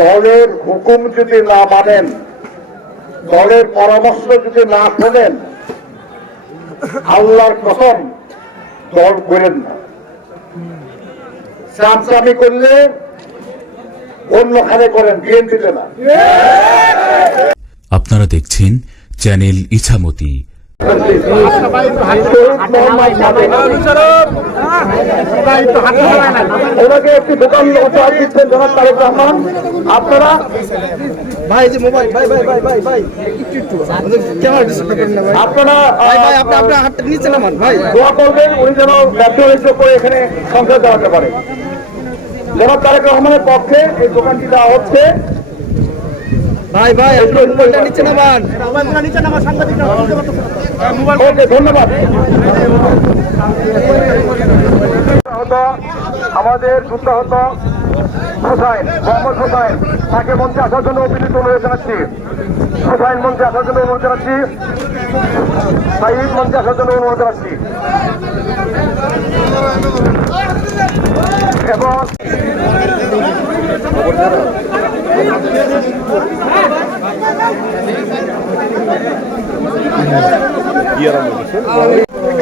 দলের হুকুম যদি না মানেন, দলের পরামর্শ যদি না শোনেন, আল্লাহর কসম দল করেন না। চামচামি করলে অন্যখানে করেন বিএনপিতে না। আপনারা দেখছেন চ্যানেল ইছামতি। ভাই ভাই নিচে নামান। এখানে সংসার চালাতে পারে জনাব ভাই ভাই আপনি মোবাইলটা নিচে নামান ওকে, ধন্যবাদ। আমাদের যুদ্ধাহত হোসাইন, মোহাম্মদ হোসাইন, তাকে মঞ্চে আসার জন্য অভিনীত অনুরোধ জানাচ্ছি। হোসাইন মঞ্চে আসার জন্য অনুরোধ জানাচ্ছি। সাইদ মঞ্চে আসার জন্য অনুরোধ জানাচ্ছি। এবং করছেন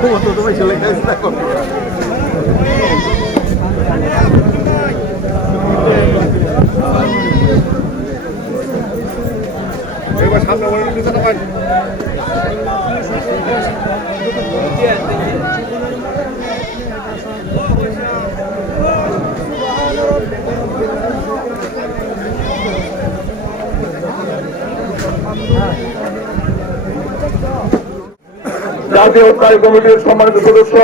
Como todo vai te legal esse da comida. জাতীয় স্থায়ী কমিটির সম্মানিত সদস্য,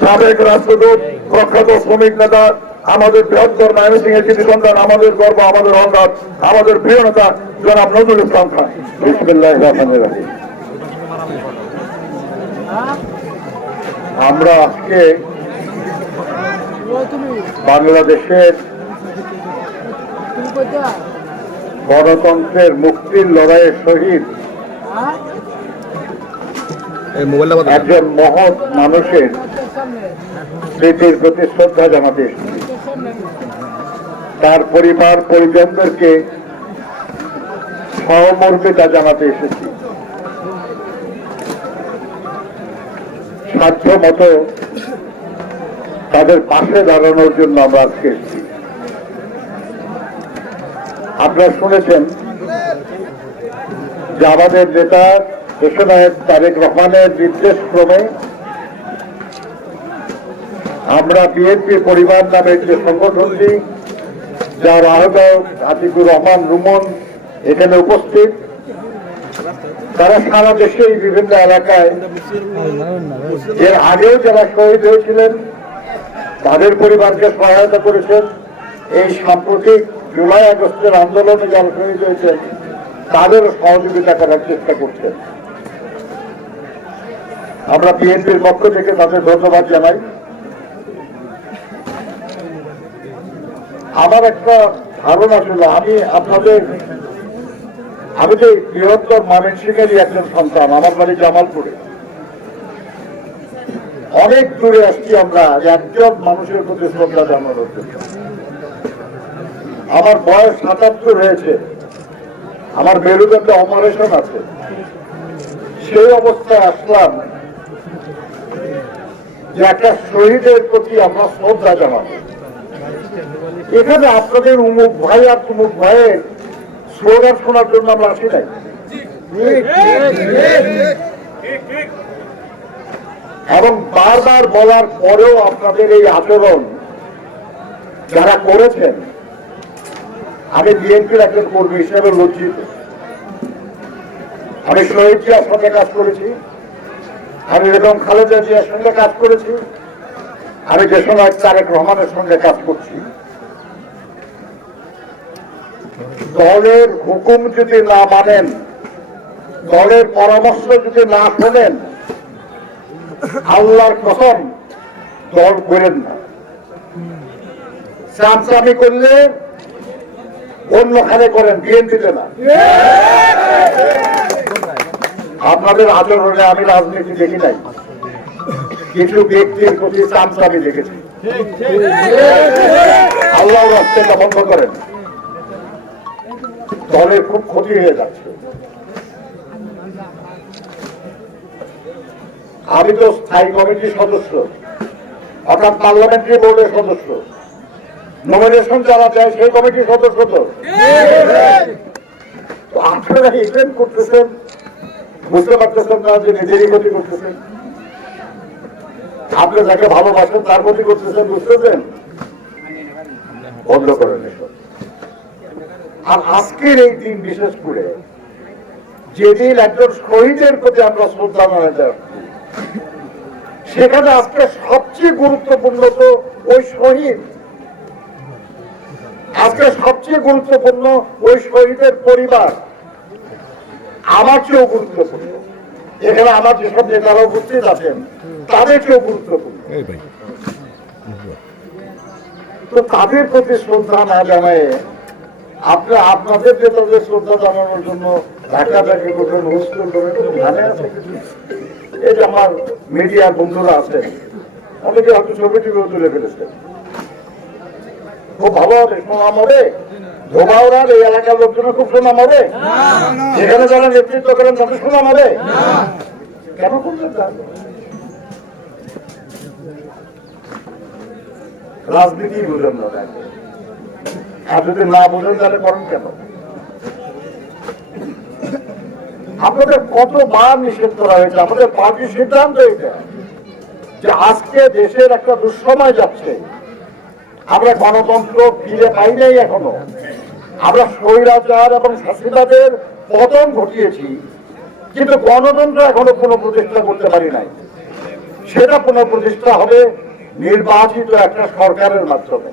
সাবেক রাষ্ট্রদূত, প্রখ্যাত শ্রমিক নেতা, আমাদের বৃহত্তর ময়মনসিং এর কৃতি সন্তান, আমাদের গর্ব, আমাদের অঙ্গাত আমাদের প্রিয় নেতা, জনাব নজরুল ইসলাম খান। আমরা আজকে বাংলাদেশের গণতন্ত্রের মুক্তির লড়াইয়ের শহীদ একজন মহৎ মানুষের স্মৃতির প্রতি শ্রদ্ধা জানাতে তার পরিবার, পরিজনদেরকে সহমর্মিতা জানাতে এসেছি। সাধ্য মতো তাদের পাশে দাঁড়ানোর জন্য আমরা আজকে এসেছি। আপনারা শুনেছেন যে আমাদের নেতা দেশনায়ক তারেক রহমানের নির্দেশ ক্রমে আমরা বিএনপি পরিবার নামের যে সংগঠনটি, যার আহ্বায়ক আতিকুর রহমান রুমন এখানে উপস্থিত, তারা সারা দেশে বিভিন্ন এলাকায় এর আগেও যারা শহীদ হয়েছিলেন, তাদের পরিবারকে সহায়তা করেছেন। এই সাম্প্রতিক জুলাই আগস্টের আন্দোলনে যারা শহীদ হয়েছেন তাদের সহযোগিতা করার চেষ্টা করছেন। আমরা বিএনপির পক্ষ থেকে তাদের ধন্যবাদ জানাই। আমার একটা ধারণা ছিল, আমি আপনাদের, আমি এই বৃহত্তর ময়মনসিংহেরই একজন সন্তান, আমার বাড়ি জামালপুরে। অনেক দূরে আসছি আমরা একজন মানুষের প্রতি শ্রদ্ধা জানানোর জন্য। আমার বয়স সাতাত্তর হয়েছে। আমার মেরুদণ্ডে অপারেশন আছে। সেই অবস্থায় আসলাম যে একটা শহীদের প্রতি আমরা শ্রদ্ধা জানাব। এখানে আপনাদের উমুক ভাই আর তুমুক ভাইয়ের স্লোগান শোনার জন্য আমরা আসি নাই। এবং বারবার বলার পরেও আপনাদের এই আচরণ যারা করেছেন, আমি বিএনপির একজন কর্মী হিসেবে লজ্জিত। আমি শহীদ জিয়ার কাজ করেছি। আমি বেগম খালেদা জিয়ার সঙ্গে কাজ করেছি। আমি দেশনায়ক তারেক রহমানের সঙ্গে কাজ করছি। দলের হুকুম যদি না মানেন, দলের পরামর্শ যদি না শোনেন, আল্লাহর কসম, দল করেন না। চামচামি করলে অন্যখানে করেন, বিএনপিতে না। আপনাদের আচরণে আমি রাজনীতি দেখি নাই। কিছু ব্যক্তির প্রতি চান্স আমি দেখেছি। আল্লাহ রাস্তাটা বন্ধ করেন। দলের খুব ক্ষতি হয়ে যাচ্ছে। আমি তো স্থায়ী কমিটির সদস্য। অর্থাৎ পার্লামেন্টারি বোর্ডের সদস্য। নমিনেশন যারা দেয়, সেই কমিটির সদস্য তো। আপনারা এখানে করতেছেন। বুঝতে পারতেছেন না যে নিজেরই ক্ষতি করতেছেন? আপনি যাকে ভালোবাসেন তার ক্ষতি করতেছেন, বুঝতেছেন? বন্ধ করেন আর আজকের এই দিন বিশেষ করে, যেদিন একজন শহীদের প্রতি আমরা শ্রদ্ধা জানাতে সেখানে আজকে সবচেয়ে গুরুত্বপূর্ণ তো ওই শহীদ। আজকে সবচেয়ে গুরুত্বপূর্ণ ওই শহীদের পরিবার। আমার চেয়েও গুরুত্বপূর্ণ। এখানে আমার যেসব নেতারা উপস্থিত আছেন তাদের চেয়েও গুরুত্বপূর্ণ তো তাদের প্রতি শ্রদ্ধা না জানায় আপনি আপনাদের নেতাদের শ্রদ্ধা জানানোর জন্য ঢাকা করবেন হুস্কুল করবেন মানে আছে? এই যে আমার মিডিয়ার বন্ধুরা আছে অনেকে হয়তো ছবি টিভিও তুলে ফেলেছেন। খুব ভালো হবে সুনাম হবে। ধোবাওরার এই এলাকার লোকজনের খুব সুনাম হবে? এখানে যারা নেতৃত্ব করেন তাদের সুনাম হবে? কেন রাজনীতি বুঝেন না আর যদি না বুঝেন তাহলে করেন কেন? আপনাদের কতবার নিষেধ করা হয়েছে? আমাদের পার্টির সিদ্ধান্ত এটা যে আজকে দেশের একটা দুঃসময় যাচ্ছে। আমরা গণতন্ত্র ফিরে পাই নাই এখনও। আমরা স্বৈরাচার এবং শাসিবাদের পতন ঘটিয়েছি, কিন্তু গণতন্ত্র এখনও পুনঃপ্রতিষ্ঠা করতে পারি নাই। সেটা পুনঃপ্রতিষ্ঠা হবে নির্বাচিত একটা সরকারের মাধ্যমে।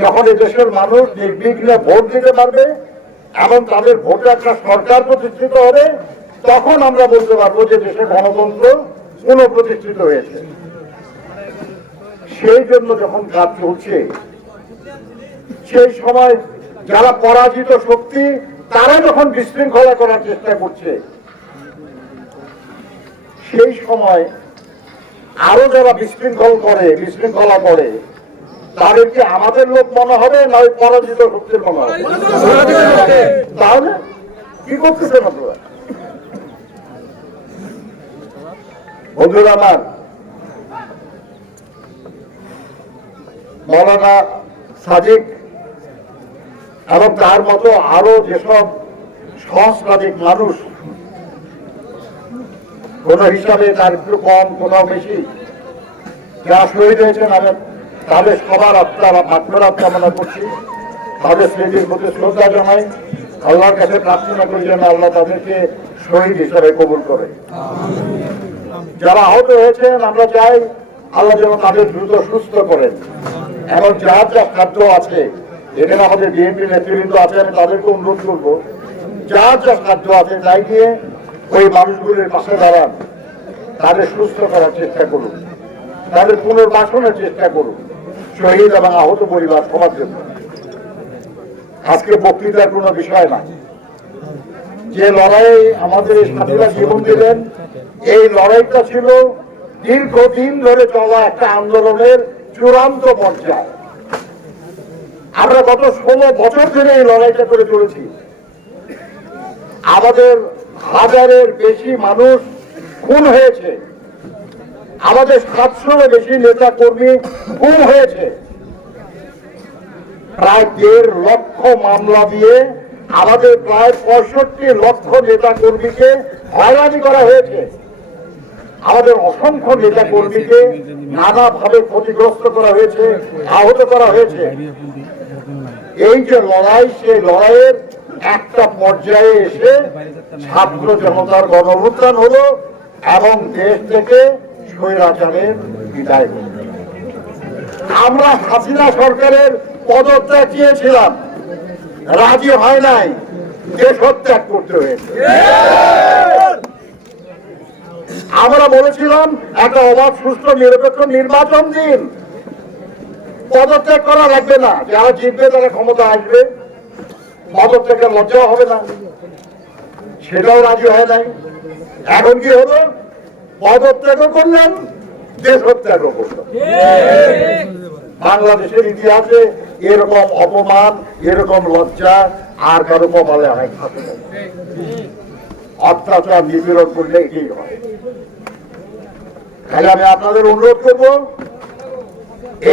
যখন দেশের মানুষ নির্বিঘ্নে ভোট দিতে পারবে এবং তাদের ভোটে একটা সরকার প্রতিষ্ঠিত হবে, তখন আমরা বলতে পারব যে দেশে গণতন্ত্র পুনঃপ্রতিষ্ঠিত হয়েছে। সেই জন্য যখন কাজ চলছে, সেই সময় যারা পরাজিত শক্তি তারা যখন বিশৃঙ্খলা করার চেষ্টা করছে। সেই সময় আরও যারা বিশৃঙ্খল করে, বিশৃঙ্খলা করে তাদেরকে আমাদের লোক মনে হবে না ওই পরাজিত শক্তির মনে হবে? তাহলে কি করতেছেন আপনারা? বন্ধুরা আমার, মৌলানা সাদিক এবং তার মতো আরও যেসব সহস্রাধিক মানুষ কোন হিসাবে তার একটু কম, কোথাও বেশি যারা শহীদ হয়েছেন, আমি তাদের সবার আত্মার আত্মরাত কামনা করছি। তাদের স্মৃতির প্রতি শ্রদ্ধা জানাই। আল্লাহর কাছে প্রার্থনা করি যেন আল্লাহ তাদেরকে শহীদ হিসাবে কবুল করে। যারা আহত হয়েছেন, আমরা চাই আল্লাহ যেন তাদের দ্রুত সুস্থ করেন। এবং যার যা খাদ্য আছে এখানে আমাদের বিএনপি নেতৃবৃন্দ আছে, আমি তাদেরকে অনুরোধ করব, যার যা খাদ্য আছে তাই নিয়ে ওই মানুষগুলির পাশে দাঁড়ান। তাদের সুস্থ করার চেষ্টা করুন। তাদের পুনর্বাসনের চেষ্টা করুন। শহীদ এবং আহত পরিবার সবার জন্য। আজকে বক্তৃতার কোনো বিষয় না। যে লড়াই আমাদের সাথীরা জীবন দিলেন, এই লড়াইটা ছিল দীর্ঘদিন ধরে চলা একটা আন্দোলনের চূড়ান্ত পর্যায়ে। আমরা গত ষোলো বছর ধরে এই লড়াইটা করে চলেছি। আমাদের হাজারের বেশি মানুষ খুন হয়েছে। আমাদের সাতশোরও বেশি নেতা কর্মী খুন হয়েছে। প্রায় দেড় লক্ষ মামলা দিয়ে আমাদের প্রায় পঁয়ষট্টি লক্ষ নেতা কর্মীকে হয়রানি করা হয়েছে। আমাদের অসংখ্য নেতা কর্মীকে নানাভাবে ক্ষতিগ্রস্ত করা হয়েছে, আহত করা হয়েছে। এই যে লড়াই, সেই লড়াইয়ের একটা পর্যায়ে এসে ছাত্র জনতার গণঅভ্যুত্থান হলো এবং দেশ থেকে স্বৈরাচারের বিদায় হলো। আমরা হাসিনা সরকারের পদত্যাগ চেয়েছিলাম। রাজি হয় নাই। দেশত্যাগ করতে হয়েছে। আমরা বলেছিলাম, একটা অবাধ সুস্থ নিরপেক্ষ নির্বাচন দিন। পদত্যাগ করা লাগবে না। যারা জিতবে, তারা ক্ষমতা আসবে। পদত্যাগে লজ্জাও হবে না। সেটাও রাজি হয় নাই। এখন কি হলো? পদত্যাগও করলেন দেশত্যাগও করলেন। বাংলাদেশের ইতিহাসে এরকম অপমান, এরকম লজ্জা আর কারও কপালে হয় অত্যাচার, নিপীড়ন করলে এটাই হয়। তাহলে আমি আপনাদের অনুরোধ করব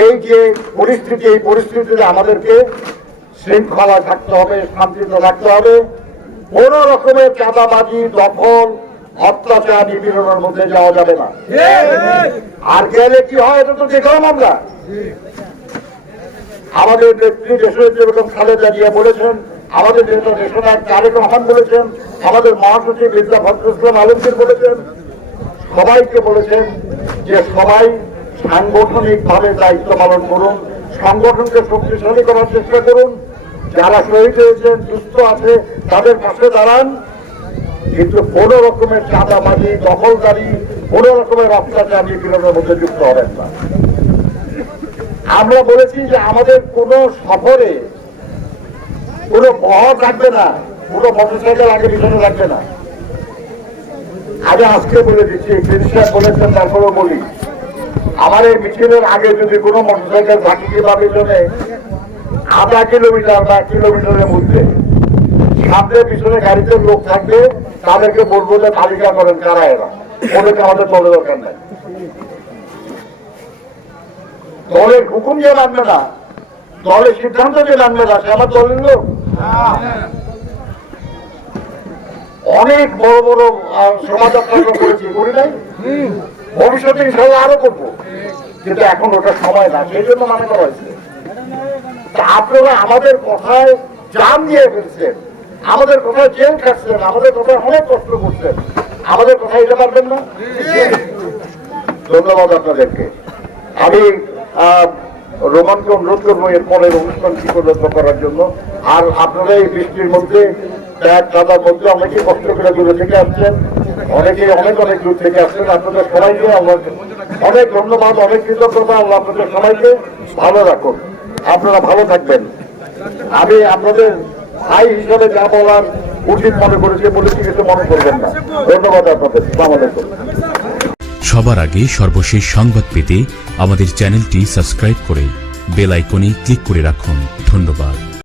এই যে পরিস্থিতি, এই পরিস্থিতিতে আমাদেরকে শৃঙ্খলা থাকতে হবে, শান্তিতে থাকতে হবে। কোন রকমের চাঁদাবাজি, দখল, অত্যাচার, নিপীড়নের মধ্যে যাওয়া যাবে না। আর গেলে কি হয়, এটা তো দেখলাম আমরা। আমাদের নেত্রী দেশনেত্রী বেগম খালেদা জিয়া বলেছেন, আমাদের নেতা দেশনায়ক তারেক রহমান বলেছেন, আমাদের মহাসচিব মির্জা ফখরুল ইসলাম আলমগীর বলেছেন, সবাইকে বলেছেন যে সবাই সাংগঠনিক ভাবে দায়িত্ব পালন করুন, সংগঠনকে শক্তিশালী করার চেষ্টা করুন। যারা শহীদ হয়েছেন সুস্থ আছে, তাদের পাশে দাঁড়ান। কিন্তু কোন রকমের চাঁদাবাজি, দখলদারি, কোন রকমের অত্যাচার নিপীড়নের মধ্যে যুক্ত হবেন না। আমরা বলেছি যে আমাদের কোন সফরে কোন বহর থাকবে না, কোন মোটরসাইকেল আগে পিছনে লাগবে না। আগে আজকে বলে দিচ্ছি বলেছেন, তারপরেও বলি। আমার এই মিছিলের আগে যদি কোনো মোটরসাইকেল থাকে বা পিছনে আধা কিলোমিটার বা কিলোমিটারের মধ্যে সামনে পিছনে গাড়িতে লোক থাকবে তাদেরকে বলব যে তালিকা করেন কারা এরা। ওদেরকে আমাদের চলে দরকার নেই। দলের হুকুম যে মানবে না, দলের সিদ্ধান্ত যে মানবে না, সে আমার দলের লোক। অনেক বড় বড় শোভাযাত্রা করেছি, করি নাই? ভবিষ্যতে ইনশাল্লাহ আরও করব। কিন্তু এখন ওটা সময় না, সেই জন্য মানে করা হয়েছে আপনারা আমাদের কথায় জান দিয়ে ফেলছেন। আমাদের কথায় জেল খাটছেন, আমাদের কথায় অনেক কষ্ট করছেন। আমাদের কথা এটা পারবেন না? ধন্যবাদ আপনাদেরকে। আমি রোমানকে অনুরোধ করব এর পরের অনুষ্ঠান কি করার জন্য, আর আপনারা এই বৃষ্টির মধ্যে ব্যাগ কাদার মধ্যে অনেকে কষ্ট করে দূরে থেকে আসছেন অনেকে অনেক অনেক দূর থেকে আসছেন। আপনাদের সবাইকে আমরা অনেক ধন্যবাদ, অনেক কৃতজ্ঞতা। আল্লাহ আপনাদের সবাইকে ভালো রাখুন। আপনারা ভালো থাকবেন। আমি আপনাদের ভাই হিসাবে যা বলার উচিত মনে করেছি বলেছি কিছু মনে করবেন না। ধন্যবাদ আপনাদের। আলাইকুম। সবার আগে সর্বশেষ সংবাদ পেতে আমাদের চ্যানেলটি সাবস্ক্রাইব করে বেল আইকনে ক্লিক করে রাখুন। ধন্যবাদ।